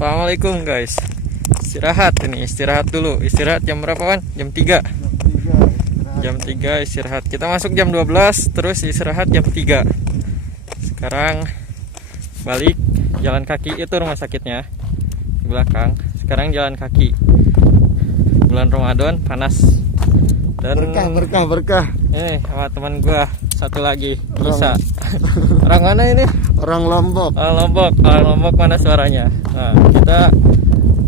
Assalamualaikum guys. Istirahat dulu. Istirahat jam berapa kan? Jam 3. Jam 3 istirahat. Kita masuk jam 12 terus istirahat jam 3. Sekarang balik jalan kaki, itu rumah sakitnya di belakang. Sekarang jalan kaki. Bulan Ramadan panas. Dan berkah. Ini sama teman gua satu lagi bisa. Orang mana ini? Orang Lombok. Orang Lombok mana suaranya? Nah, kita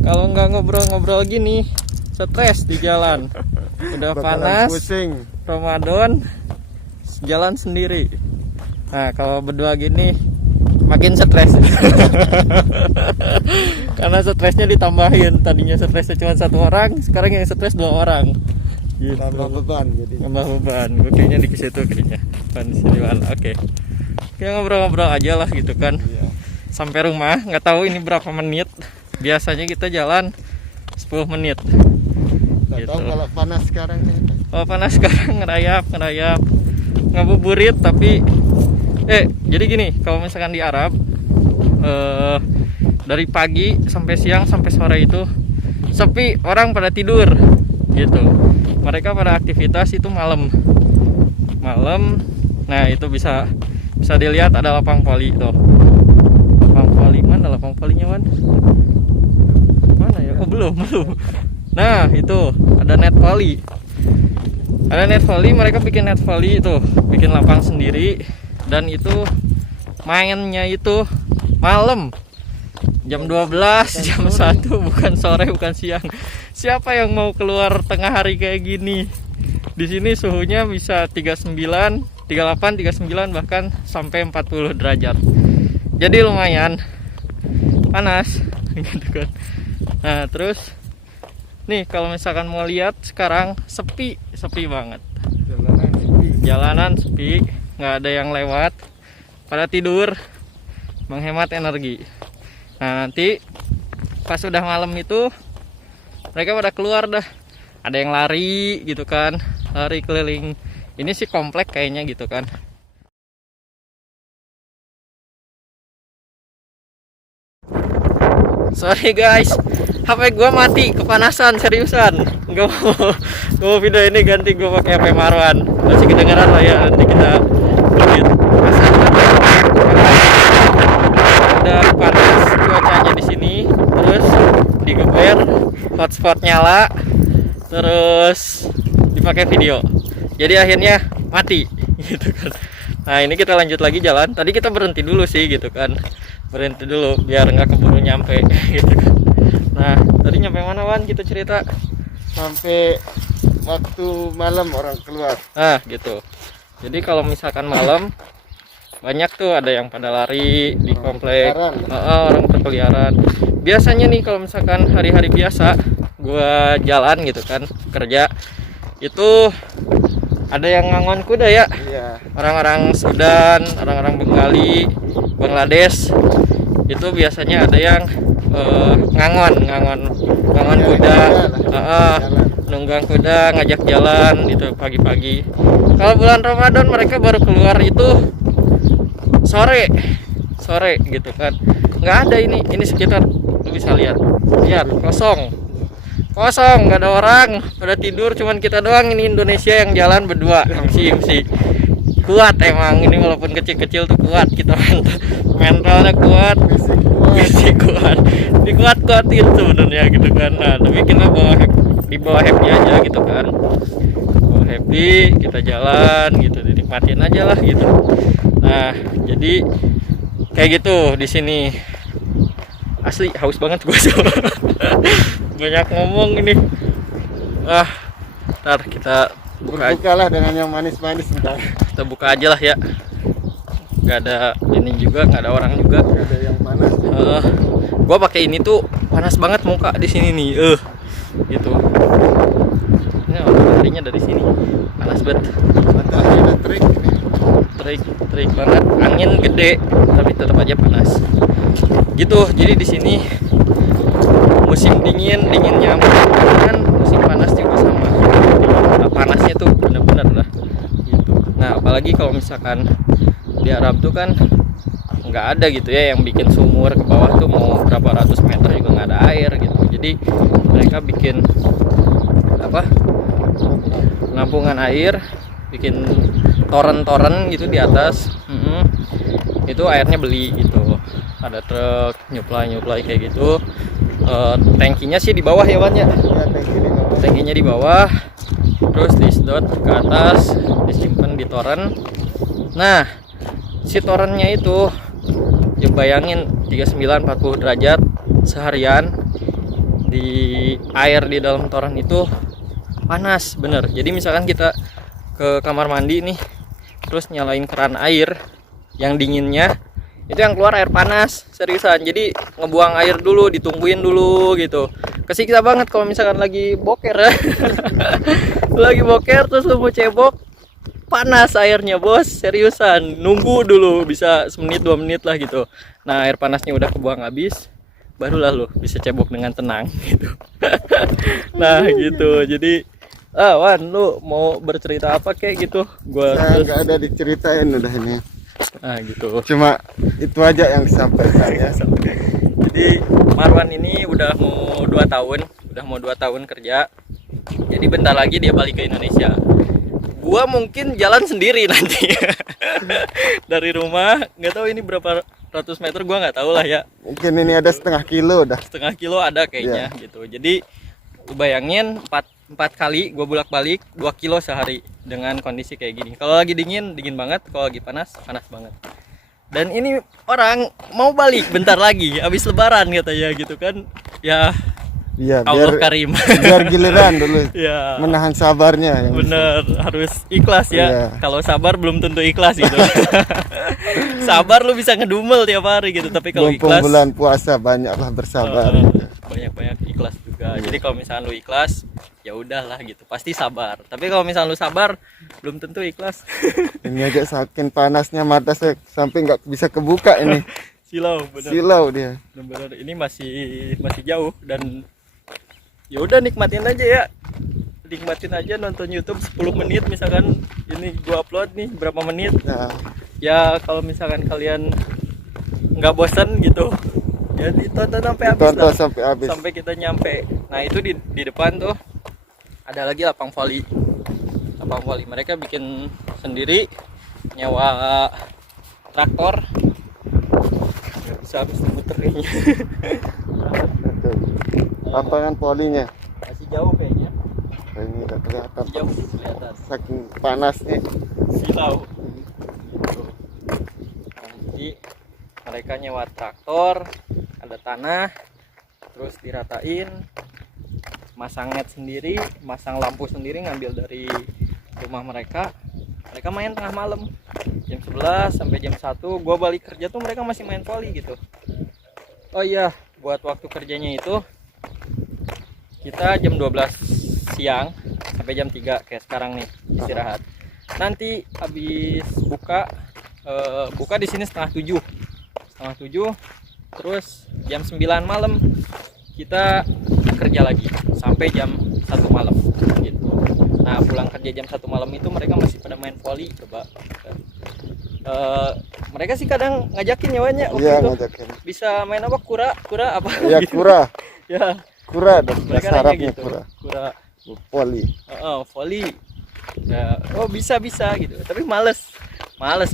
kalau nggak ngobrol-ngobrol gini stres di jalan. Udah panas, pusing. Ramadan, jalan sendiri. Nah, kalau berdua gini makin stres. Karena stresnya ditambahin. Tadinya stresnya cuma satu orang, sekarang yang stres 2 orang. Gitu. Tambah beban jadi. Tambah beban. Gue kayaknya di situ kayaknya. Bukan di sini. Oke. Kayak ngobrol-ngobrol aja lah gitu kan. Iya. Sampai rumah nggak tahu ini berapa menit. Biasanya kita jalan 10 menit. Nggak tahu kalau panas sekarang. Kalau panas sekarang ngerayap ngabuburit. Tapi jadi gini, kalau misalkan di Arab dari pagi sampai siang sampai sore itu sepi, orang pada tidur gitu. Mereka pada aktivitas itu malam. Nah, itu bisa dilihat ada lapang voli tuh. Lapang voli mana? Lapang volinya mana ya? Oh, belum. Nah, itu ada net volley. Mereka bikin net volley itu, bikin lapang sendiri, dan itu mainnya itu malam. Jam 12, jam 1, bukan sore, bukan siang. Siapa yang mau keluar tengah hari kayak gini? Di sini suhunya bisa 39, 38, 39 bahkan sampai 40 derajat. Jadi lumayan panas gitu kan. Nah, terus nih kalau misalkan mau lihat sekarang sepi banget. Jalanan sepi, nggak ada yang lewat. Pada tidur, menghemat energi. Nah, nanti pas udah malam itu mereka pada keluar dah. Ada yang lari gitu kan, lari keliling. Ini sih komplek kayaknya gitu kan. Sorry guys, HP gua mati, kepanasan, seriusan. Gak mau video ini ganti gua pakai HP Marwan. Masih kedengeran lah ya, nanti kita lanjut. Udah panas cuacanya di sini, terus digeber, hotspot nyala, terus dipakai video. Jadi akhirnya mati gitu kan. Nah, ini kita lanjut lagi jalan. Tadi kita berhenti dulu sih gitu kan. Berhenti dulu biar nggak keburu nyampe gitu kan. Nah, tadi nyampe mana Wan kita cerita? Sampai waktu malam orang keluar. Nah, gitu. Jadi kalau misalkan malam banyak tuh ada yang pada lari di komplek, orang berkeliaran. Biasanya nih kalau misalkan hari-hari biasa gua jalan gitu kan kerja, itu ada yang ngangon kuda ya. Iya. Orang-orang Sudan, orang-orang Bengali, Bangladesh itu biasanya ada yang ngangon kuda, nunggang kuda, ngajak jalan itu pagi-pagi. Kalau bulan Ramadan mereka baru keluar itu sore gitu kan. Nggak ada ini sekitar, lu bisa lihat kosong, nggak ada orang, pada tidur, cuman kita doang ini Indonesia yang jalan berdua. MC kuat emang ini, walaupun kecil-kecil tuh kuat kita, mentalnya kuat, fisik kuat, dikuat-kuatin sebenarnya gitu kan. Nah, tapi kita dibawa happy aja gitu kan, bawa happy, kita jalan gitu, dinikmatin aja lah gitu. Nah, jadi kayak gitu di sini. Asli haus banget gue coba. Banyak ngomong ini. Ntar kita bukalah dengan yang manis-manis ntar. Kita buka aja lah ya. Gak ada ini juga, gak ada orang juga. Gak ada yang panas. Gua pakai ini tuh panas banget muka di sini nih. Gitu. Ini mataharinya dari sini. Panas banget. Mataharinya Terik banget. Angin gede, tapi tetap aja panas. Gitu. Jadi di sini musim dinginnya kan, musim panas juga sama. Nah, panasnya tuh bener-bener lah gitu. Nah, apalagi kalau misalkan di Arab tuh kan nggak ada gitu ya yang bikin sumur ke bawah itu mau berapa ratus meter juga nggak ada air gitu. Jadi mereka bikin apa, lampungan air, bikin toren-toren gitu di atas. Itu airnya beli gitu, ada truk nyuplai kayak gitu. Tangkinya sih di bawah ya Wan ya, Ya, tangki di bawah. tangkinya di bawah, terus disedot ke atas, disimpan di toren. Nah, si torennya itu ya bayangin 39-40 derajat seharian di air di dalam toren itu panas bener. Jadi misalkan kita ke kamar mandi nih, terus nyalain keran air yang dinginnya, itu yang keluar air panas, seriusan. Jadi ngebuang air dulu, ditungguin dulu gitu. Kesiksa banget kalau misalkan lagi boker ya. Lagi boker terus lu mau cebok, panas airnya bos, seriusan. Nunggu dulu bisa semenit 2 menit lah gitu. Nah, air panasnya udah kebuang habis, barulah lu bisa cebok dengan tenang gitu. Nah gitu. Jadi Wan, lu mau bercerita apa kayak gitu? Gua Saya terus nggak ada diceritain udah ini. gitu. Cuma itu aja yang disampaikan ya. Jadi Marwan ini udah mau 2 tahun kerja. Jadi bentar lagi dia balik ke Indonesia. Gua mungkin jalan sendiri nanti. Dari rumah, nggak tahu ini berapa ratus meter, gua nggak tahu lah ya. Mungkin ini ada setengah kilo dah. Setengah kilo ada kayaknya gitu. Jadi lu bayangin 4 kali gue bolak-balik 2 kilo sehari dengan kondisi kayak gini. Kalau lagi dingin banget, kalau lagi panas banget. Dan ini orang mau balik bentar lagi habis lebaran katanya gitu kan. Ya Iya, Allah biar Karim. biar giliran dulu. Ya Menahan sabarnya yang bener, harus ikhlas ya. Iya. Kalau sabar belum tentu ikhlas gitu. Sabar lu bisa ngedumel tiap hari gitu, tapi kalau mumpung ikhlas bulan puasa banyaklah bersabar. banyak ikhlas juga. Jadi kalau misalnya lu ikhlas, ya udahlah gitu, pasti sabar. Tapi kalau misalnya lu sabar, belum tentu ikhlas. Ini aja saking panasnya mata saya sampai nggak bisa kebuka ini. Silau, bener. Silau dia. Bener, ini masih jauh. Dan ya udah nikmatin aja ya, nikmatin aja nonton YouTube 10 menit misalkan. Ini gua upload nih berapa menit. Nah, Ya kalau misalkan kalian nggak bosan gitu, ya ditonton sampai habis tonton lah, sampai habis. sampai kita nyampe. Nah itu di depan tuh ada lagi lapang voli. Mereka bikin sendiri, nyewa traktor. Nggak bisa habis muter kayaknya. Betul. Lapangan polinya. Masih jauh kayaknya, Ini nggak kelihatan. masih jauh sih kelihatan. Saking panasnya. Silau gitu. Nah, jadi mereka nyewa traktor, ada tanah, terus diratain, masang net sendiri, masang lampu sendiri, ngambil dari rumah mereka. Mereka main tengah malam jam 11 sampai jam 1. Gua balik kerja tuh mereka masih main volley gitu. Oh iya, buat waktu kerjanya itu kita jam 12 siang sampai jam 3 kayak sekarang nih, istirahat. Nanti habis buka di sini setengah 7, terus jam 9 malam kita kerja lagi sampai jam 1 malam gitu. Nah pulang kerja jam 1 malam itu mereka masih pada main volley. Coba mereka sih kadang ngajakin nyawanya waktu Iya, itu. ngajakin. Bisa main apa, kura apa Ya gitu. kura. Ya Kura dan mereka nanya syaratnya gitu, kura. Poli. Poli. Volley. Ya, oh bisa gitu. Tapi males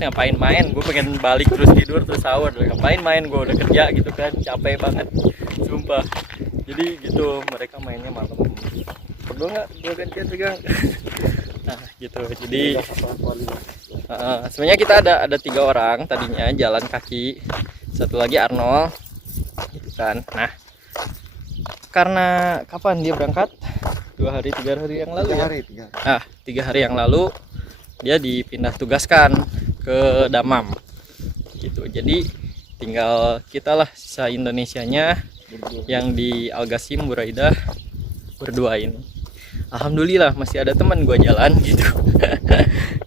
ngapain main. Gue pengen balik terus tidur terus sahur. Ngapain main, gue udah kerja gitu kan, capek banget, sumpah. Jadi gitu mereka mainnya malam. Perlu nggak gue gantian pegang? Nah gitu. Jadi sebenarnya kita ada 3 orang tadinya jalan kaki, satu lagi Arnold gitu kan. Nah karena kapan dia berangkat, 2 hari 3 hari yang lalu 3 ya. hari, 3 hari. 3 hari yang lalu dia dipindah tugaskan ke Damam gitu. Jadi tinggal kita lah sisa Indonesianya yang di Al-Ghasim Buraidah berdua ini. Alhamdulillah masih ada teman gua jalan gitu.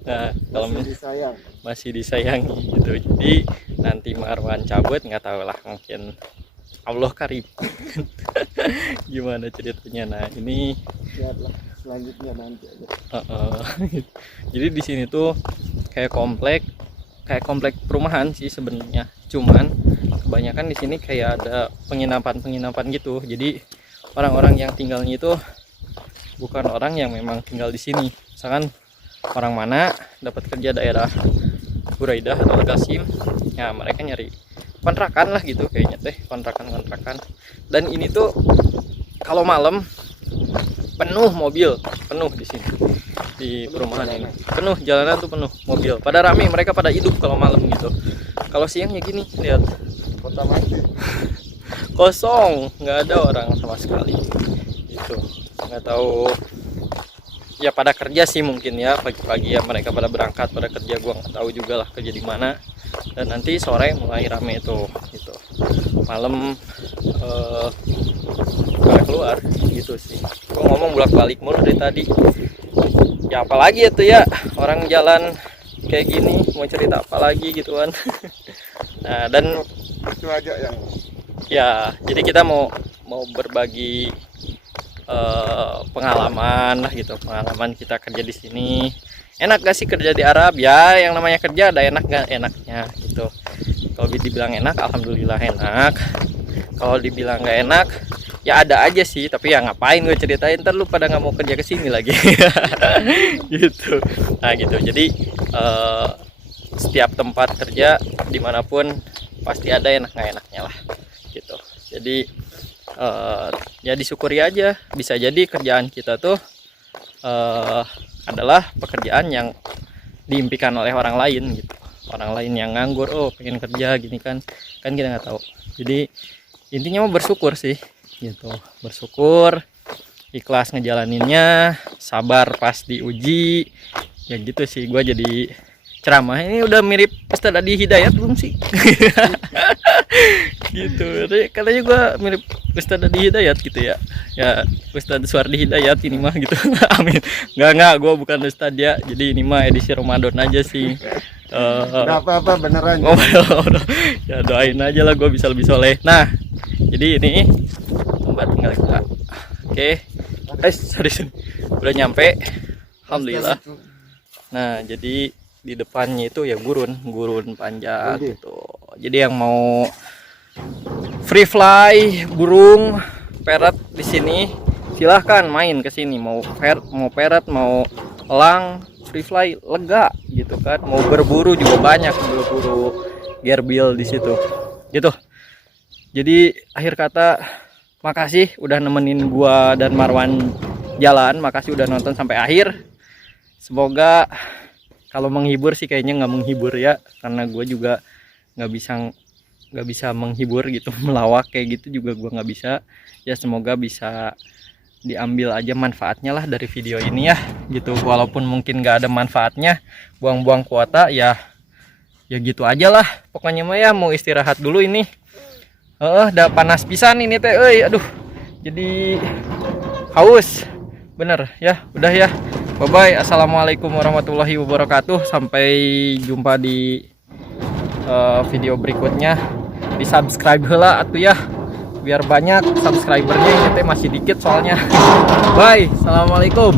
Nah kalau Masih disayang. masih disayangi gitu. Jadi nanti Marwan cabut nggak tahu lah, mungkin Allah Karim. Gimana ceritanya? Nah ini Biarlah selanjutnya nanti aja. jadi di sini tuh kayak komplek perumahan sih sebenarnya, cuman kebanyakan di sini kayak ada penginapan gitu. Jadi orang-orang yang tinggalnya itu bukan orang yang memang tinggal di sini. Misalkan orang mana dapat kerja daerah Buraidah atau Al-Qasim, ya mereka nyari kontrakan lah gitu kayaknya teh, kontrakan. Dan ini tuh kalau malam penuh mobil, penuh di sini, di perumahan ini penuh, jalanan tuh penuh mobil, pada rame, mereka pada hidup kalau malam gitu. Kalau siangnya gini, lihat Kota mati. kosong, nggak ada orang sama sekali gitu. Nggak tahu ya, pada kerja sih mungkin ya, pagi-pagi ya mereka pada berangkat pada kerja, gua nggak tahu juga lah kerja di mana. Dan nanti sore mulai rame itu gitu, malam pada keluar gitu sih. Gua ngomong bolak-balik mulu dari tadi ya, apalagi itu ya, orang jalan kayak gini mau cerita apa lagi gitu kan. Nah, dan Itu aja yang ya, jadi kita mau berbagi pengalaman lah gitu, pengalaman kita kerja di sini. Enak gak sih kerja di Arab? Ya, yang namanya kerja ada enak gak enaknya gitu. Kalau dibilang enak, alhamdulillah enak. Kalau dibilang gak enak, ya ada aja sih. Tapi ya ngapain gue ceritain, ntar lu pada nggak mau kerja ke sini lagi. Gitu. Nah gitu. Jadi setiap tempat kerja dimanapun pasti ada enak nggak enaknya lah gitu. Jadi ya disyukuri aja. Bisa jadi kerjaan kita tuh adalah pekerjaan yang diimpikan oleh orang lain gitu. Orang lain yang nganggur, oh pengen kerja gini kan kita nggak tahu. Jadi intinya mau bersyukur sih gitu, bersyukur, ikhlas ngejalaninnya, sabar pas diuji ya gitu sih. Gue jadi ceramah ini udah mirip Ustadz Adi Hidayat belum sih? Gitu katanya gue mirip Ustadz Adi Hidayat gitu ya. Ya Ustadz Suwardi Hidayat ini mah gitu. Amin. Enggak, gue bukan Ustadz ya, jadi ini mah edisi Ramadan aja sih. nggak apa-apa beneran. Ya doain aja lah gue bisa lebih soleh. Nah jadi ini tempat tinggal kita. Oke, sorry, udah nyampe, alhamdulillah. Nah jadi di depannya itu ya gurun panjang gitu. Jadi yang mau free fly burung parrot di sini silahkan main ke sini. Mau parrot, mau elang, free fly lega gitu kan. Mau berburu juga banyak, berburu gerbil di situ gitu. Jadi akhir kata, makasih udah nemenin gua dan Marwan jalan, makasih udah nonton sampai akhir. Semoga kalau menghibur sih, kayaknya nggak menghibur ya, karena gua juga nggak bisa menghibur gitu. Melawak kayak gitu juga gua nggak bisa ya. Semoga bisa diambil aja manfaatnya lah dari video ini ya gitu. Walaupun mungkin nggak ada manfaatnya, buang-buang kuota ya gitu aja lah pokoknya mah ya. Mau istirahat dulu ini, udah panas pisan ini teh, aduh jadi haus bener ya. Udah ya, bye bye, assalamualaikum warahmatullahi wabarakatuh. Sampai jumpa di video berikutnya. Di subscribe heula atuh ya, biar banyak subscribernya. Ini teh masih dikit soalnya. Bye, assalamualaikum.